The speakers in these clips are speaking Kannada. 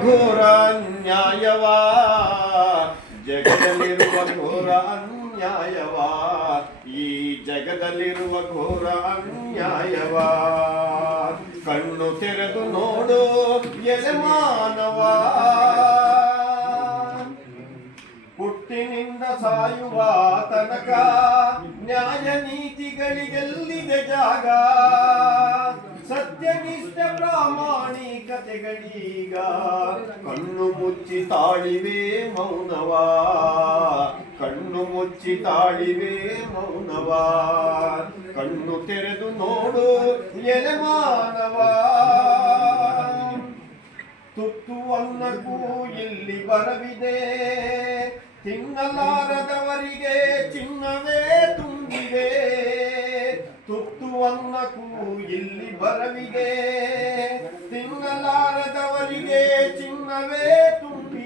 ಘೋರ ಅನ್ಯಾಯವ ಜಗದಲ್ಲಿರುವ ಘೋರ ಅನ್ಯಾಯವ ಈ ಜಗದಲ್ಲಿರುವ ಘೋರ ಅನ್ಯಾಯವ ಕಣ್ಣು ತೆರೆದು ನೋಡು ಎಲೆ ಮಾನವ ಹುಟ್ಟಿನಿಂದ ಸಾಯುವ ತನಕ ನ್ಯಾಯ ನೀತಿಗಳಿಗೆಲ್ಲಿದೆ ಜಾಗ? ಪ್ರಾಮಾಣಿಕತೆಗಳೀಗ ಕಣ್ಣು ಮುಚ್ಚಿ ತಾಳಿವೆ ಮೌನವಾ. ಕಣ್ಣು ಮುಚ್ಚಿ ತಾಳಿವೆ ಮೌನವಾ. ಕಣ್ಣು ತೆರೆದು ನೋಡು ಎಲೆ ಮಾನವ. ತುತ್ತು ಅನ್ನಕ್ಕೂ ಇಲ್ಲಿ ಬರವಿದೆ? ತಿನ್ನಲಾರದವರಿಗೆ ಚಿನ್ನವೇ ತುಂಬಿದೆ. ತುತ್ತು ಅನ್ನಕ್ಕೂ ಇಲ್ಲಿ ಬರವಿದೆ?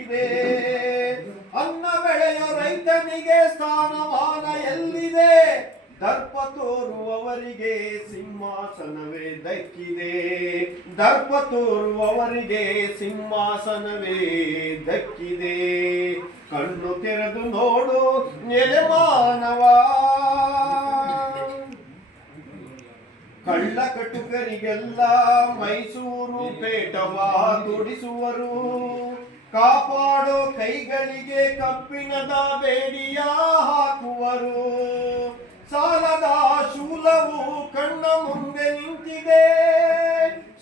ತುಂಬಿದೆ ಅನ್ನ ಬೆಳೆಯೋ ರೈತನಿಗೆ ಸ್ಥಾನಮಾನ ಎಲ್ಲಿದೆ? ದರ್ಪ ತೋರುವವರಿಗೆ ಸಿಂಹಾಸನವೇ ದಕ್ಕಿದೆ. ದರ್ಪ ತೋರುವವರಿಗೆ ಸಿಂಹಾಸನವೇ ದಕ್ಕಿದೆ. ಕಣ್ಣು ತೆರೆದು ನೋಡು ನೆಲೆಮಾನವ ಮಾನವ. ಕಳ್ಳ ಕಟುಕರಿಗೆಲ್ಲ ಮೈಸೂರು ಪೇಟವ ದುಡಿಸುವರು. ಕಾಪಾಡೋ ಕೈಗಳಿಗೆ ಕಬ್ಬಿಣದ ಬೇಡಿಯ ಹಾಕುವರು. ಸಾಲದ ಶೂಲವು ಕಣ್ಣ ಮುಂದೆ ನಿಂತಿದೆ.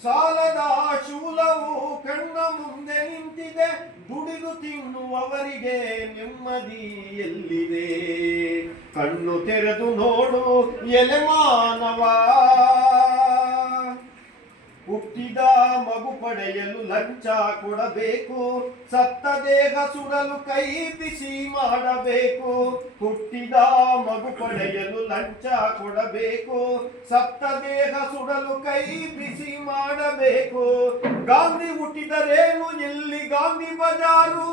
ಸಾಲದ ಶೂಲವು ಕಣ್ಣ ಮುಂದೆ ನಿಂತಿದೆ. ದುಡಿದು ತಿನ್ನುವವರಿಗೆ ನೆಮ್ಮದಿ ಎಲ್ಲಿದೆ? ಕಣ್ಣು ತೆರೆದು ನೋಡು ಎಲೆ ಮಾನವ ಹುಟ್ಟಿದ ಮಗು ಪಡೆಯಲು ಲಂಚ ಕೊಡಬೇಕು. ಸತ್ತ ದೇಹ ಸುಡಲು ಕೈ ಬಿಸಿ ಮಾಡಬೇಕು. ಹುಟ್ಟಿದ ಮಗು ಪಡೆಯಲು ಲಂಚ ಕೊಡಬೇಕು. ಸತ್ತ ದೇಹ ಸುಡಲು ಕೈ ಬಿಸಿ ಮಾಡಬೇಕು. ಗಾಂಧಿ ಹುಟ್ಟಿದರೇನು ಇಲ್ಲಿ ಗಾಂಧಿ ಬಜಾರು?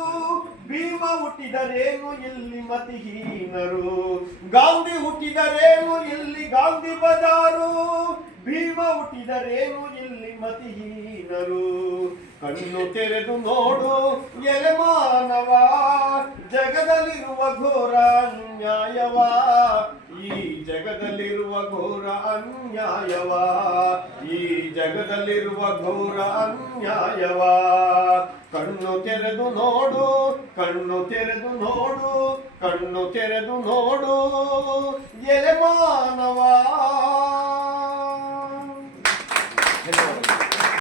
ಭೀಮ ಹುಟ್ಟಿದರೇನು ಇಲ್ಲಿ ಮತಿಹೀನರು? ಗಾಂಧಿ ಹುಟ್ಟಿದರೇನು ಇಲ್ಲಿ ಗಾಂಧಿ ಬಜಾರು? ಭೀಮ ಇಲ್ಲಿ ಮತಿಹೀನರು? ಕಣ್ಣು ತೆರೆದು ನೋಡು ಎಲೆ ಮಾನವ ಜಗದಲ್ಲಿರುವ ಘೋರ ಅನ್ಯಾಯವ. ಈ ಜಗದಲ್ಲಿರುವ ಘೋರ ಅನ್ಯಾಯವ, ಈ ಜಗದಲ್ಲಿರುವ ಘೋರ ಅನ್ಯಾಯವ. ಕಣ್ಣು ತೆರೆದು ನೋಡು, ಕಣ್ಣು ತೆರೆದು ನೋಡು, ಕಣ್ಣು ತೆರೆದು ನೋಡು ಎಲೆ ಮಾನವ